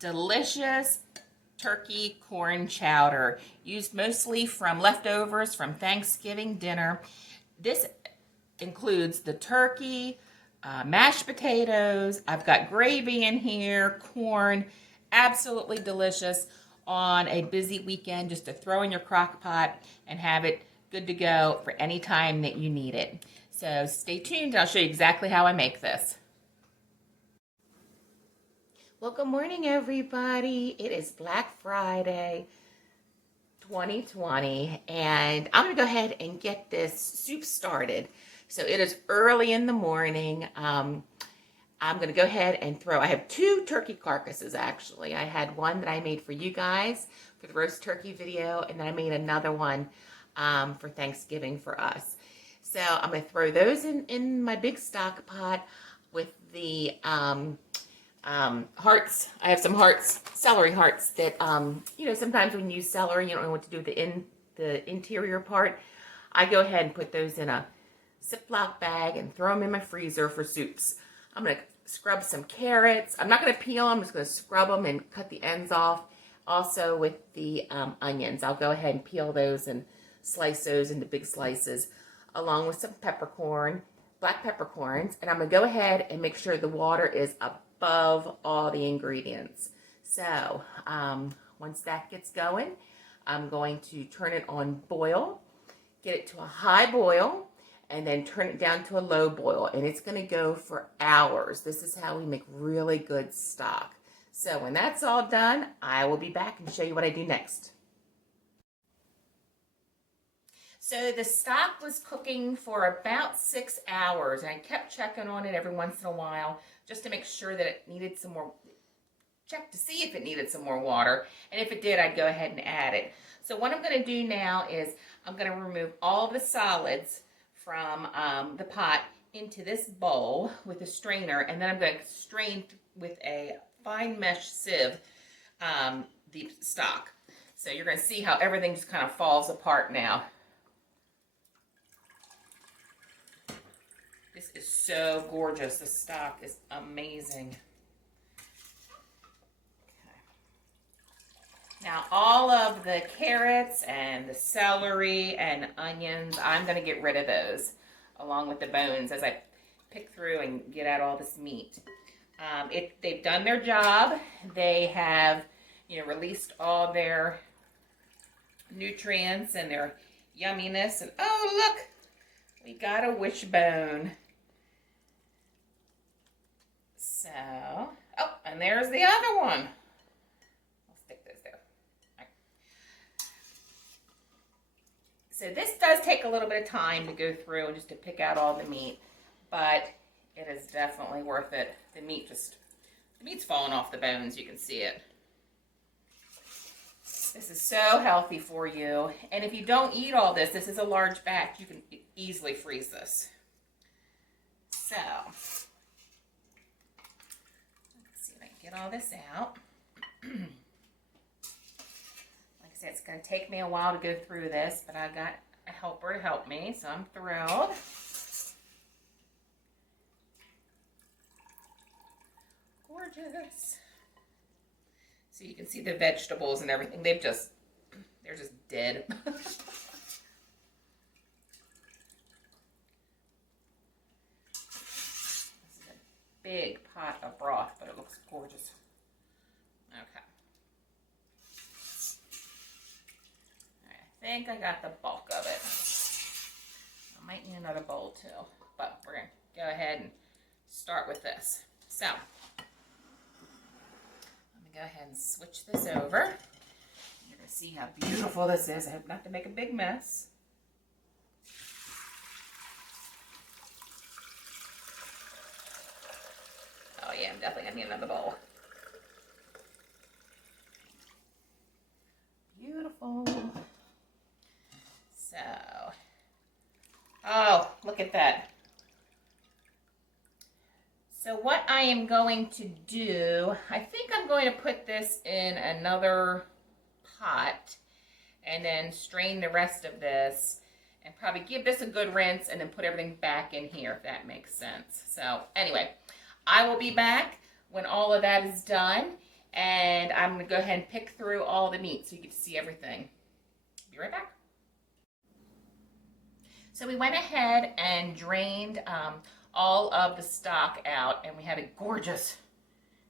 delicious turkey corn chowder, used mostly from leftovers from Thanksgiving dinner. This includes the turkey, mashed potatoes. I've got gravy in here, corn. Absolutely delicious on a busy weekend, just to throw in your crock pot and have it good to go for any time that you need it. So stay tuned, I'll show you exactly how I make this. Well, good morning, everybody. It is Black Friday 2020, and I'm going to go ahead and get this soup started. So it is early in the morning. I'm going to go ahead and I have 2 turkey carcasses, actually. I had one that I made for you guys for the roast turkey video, and then I made another one for Thanksgiving for us. So I'm going to throw those in my big stock pot with the hearts. I have some hearts, celery hearts that, sometimes when you use celery, you don't know what to do with the interior part. I go ahead and put those in a Ziploc bag and throw them in my freezer for soups. I'm going to scrub some carrots. I'm not going to peel them. I'm just going to scrub them and cut the ends off. Also with the onions, I'll go ahead and peel those and slice those into big slices, along with some peppercorn, black peppercorns. And I'm going to go ahead and make sure the water is above all the ingredients. So once that gets going, I'm going to turn it on boil, get it to a high boil, and then turn it down to a low boil. And it's going to go for hours. This is how we make really good stock. So when that's all done, I will be back and show you what I do next. So the stock was cooking for about 6 hours, and I kept checking on it every once in a while just to make sure that it needed some more, check to see if it needed some more water, and if it did, I'd go ahead and add it. So what I'm going to do now is I'm going to remove all the solids from the pot into this bowl with a strainer, and then I'm going to strain with a fine mesh sieve the stock. So you're going to see how everything just kind of falls apart now. This is so gorgeous. The stock is amazing. Okay. Now all of the carrots and the celery and onions, I'm going to get rid of those along with the bones as I pick through and get out all this meat. They've done their job. They have, released all their nutrients and their yumminess. And oh, look, we got a wishbone. So, oh, and there's the other one. I'll stick those there. All right. So this does take a little bit of time to go through and just to pick out all the meat, but it is definitely worth it. The meat's falling off the bones. You can see it. This is so healthy for you. And if you don't eat all this, this is a large batch. You can easily freeze this. So, let's see if I can get all this out. Like I said, it's going to take me a while to go through this, but I got a helper to help me, so I'm thrilled. Gorgeous. So you can see the vegetables and everything. They're just dead. This is a big pot of broth, but it looks gorgeous. Okay. All right, I think I got the bulk of it. I might need another bowl too, but we're going to go ahead and start with this. So, go ahead and switch this over. You're going to see how beautiful this is. I hope not to make a big mess. Oh yeah, I'm definitely going to need another bowl. Beautiful. So, oh, look at that. So what I am going to do, I think I'm going to put this in another pot and then strain the rest of this and probably give this a good rinse and then put everything back in here, if that makes sense. So anyway, I will be back when all of that is done And I'm going to go ahead and pick through all the meat so you get to see everything. Be right back. So we went ahead and drained all of the stock out, and we have a gorgeous,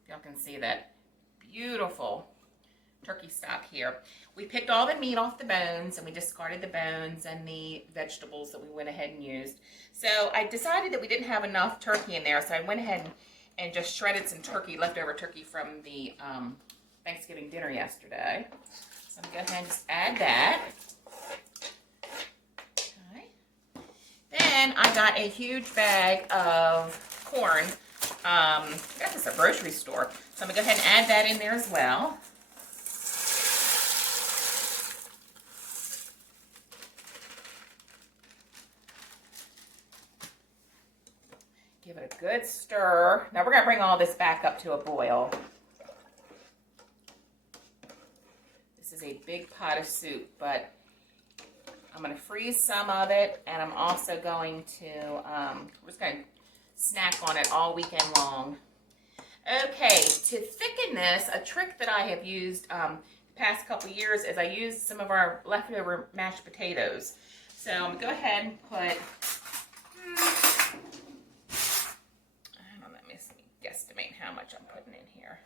if y'all can see that, beautiful turkey stock here. We picked all the meat off the bones, and we discarded the bones and the vegetables that we went ahead and used. So I decided that we didn't have enough turkey in there, so I went ahead and just shredded some turkey, leftover turkey from the Thanksgiving dinner yesterday. So I'm going to go ahead and just add that. Okay. Then I got a huge bag of corn. I got this at a grocery store. So I'm going to go ahead and add that in there as well. Give it a good stir. Now we're going to bring all this back up to a boil. This is a big pot of soup, but I'm going to freeze some of it, and I'm also going to, we're just going to snack on it all weekend long. Okay, to thicken this, a trick that I have used the past couple years is I used some of our leftover mashed potatoes. So I'm going to go ahead and put, let me guesstimate how much I'm putting in here.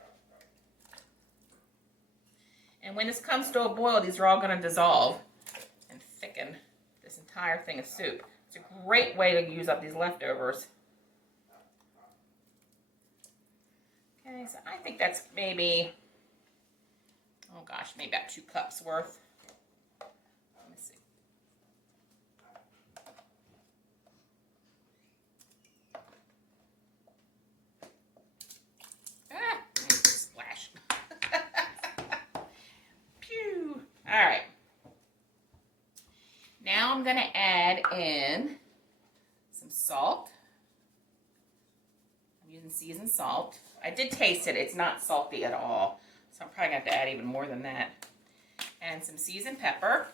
And when this comes to a boil, these are all going to dissolve and thicken this entire thing of soup. It's a great way to use up these leftovers. Okay, so I think that's maybe, oh gosh, maybe about 2 cups worth. Let me see. Splash. Pew. All right. Now I'm going to add in some salt. I'm using seasoned salt. I did taste it. It's not salty at all. So I'm probably going to have to add even more than that. And some seasoned pepper.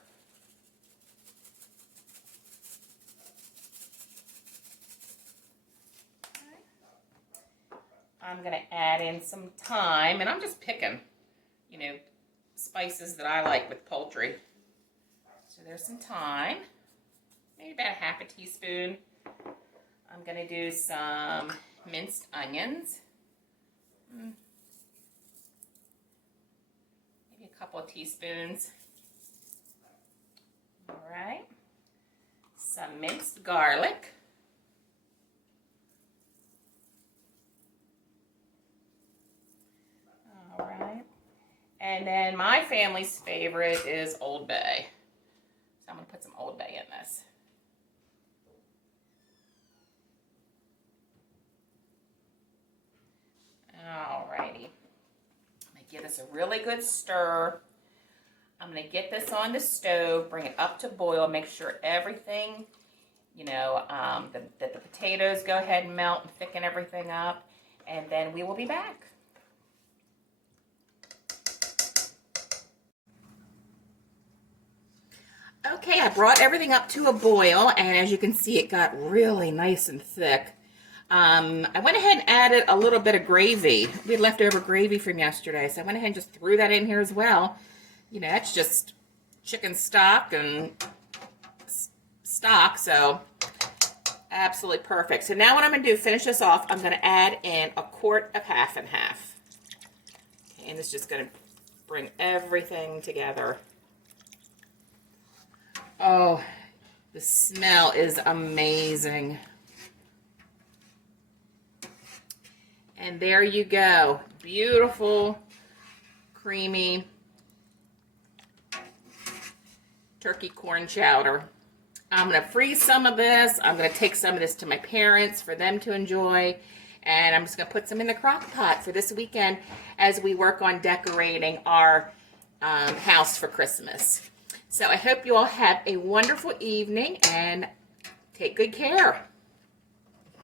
I'm going to add in some thyme. And I'm just picking, you know, spices that I like with poultry. So there's some thyme. Maybe about ½ teaspoon. I'm going to do some minced onions. Maybe a couple of teaspoons. All right. Some minced garlic. All right. And then my family's favorite is Old Bay. So I'm going to put some Old Bay in this. Alrighty. I'm going to give this a really good stir. I'm going to get this on the stove, bring it up to boil, make sure everything, you know, that the potatoes go ahead and melt and thicken everything up, and then we will be back. Okay, I brought everything up to a boil, and as you can see, it got really nice and thick. I went ahead and added a little bit of gravy. We had leftover gravy from yesterday, so I went ahead and just threw that in here as well. You know, that's just chicken stock and stock, so absolutely perfect. So now what I'm going to do, finish this off, I'm going to add in a quart of half and half. Okay, and it's just going to bring everything together. Oh, the smell is amazing. And there you go. Beautiful, creamy turkey corn chowder. I'm going to freeze some of this. I'm going to take some of this to my parents for them to enjoy. And I'm just going to put some in the crock pot for this weekend as we work on decorating our house for Christmas. So I hope you all have a wonderful evening and take good care.